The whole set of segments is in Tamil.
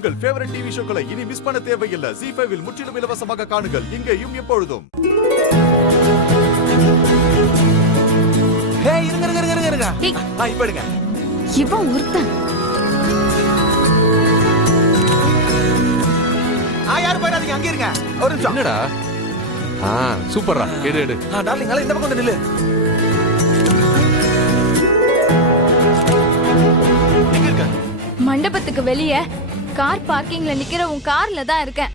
உங்கள் ஃபேவரட் டிவி ஷோக்களை இனி மிஸ் பண்ண தேவையில்லை. ZEE5 இல் முற்றிலும் இலவசமாக காணுங்கள். இங்கேயும் எப்பொழுதும். ஹே இருங்க. இப்ப எடுங்க. இவன் ஒருத்தன். யாரும் போயிடாதீங்க, அங்க இருங்க. ஒரு நிமிஷம். என்னடா? சூப்பர்ரா. எடு. டார்லிங் இந்த பக்கம் வந்து நில்லு. எங்க இருக்க? மண்டபத்துக்கு வெளியே கார் பார்க்கிங்ல நிக்கிற உன் கார்ல தான் இருக்கேன்.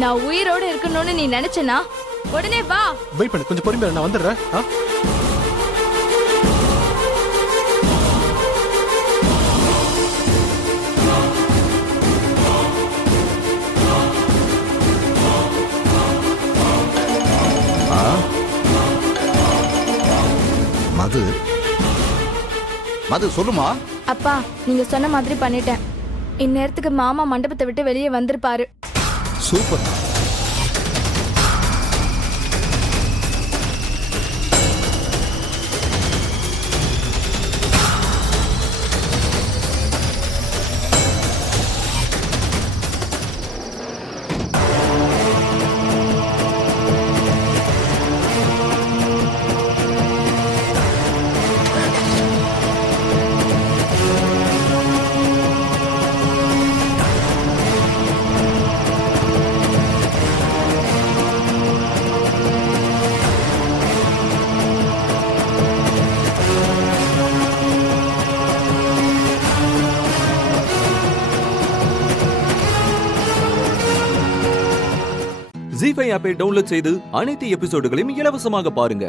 நான் உயிரோட இருக்கணும்னு நீ நினைச்சனா உடனே வா. வெயிட் பண்ணு, கொஞ்சம் பொறுமையா, நான் வந்துடுறேன். மது சொல்லுமா. அப்பா, நீங்க சொன்ன மாதிரி பண்ணிட்டேன். இந்நேரத்துக்கு மாமா மண்டபத்தை விட்டு வெளியே வந்திருப்பாரு. சூப்பர். ZEE5 ஆப்பை டவுன்லோட் செய்து அனைத்து எபிசோடுகளையும் இலவசமாக பாருங்க.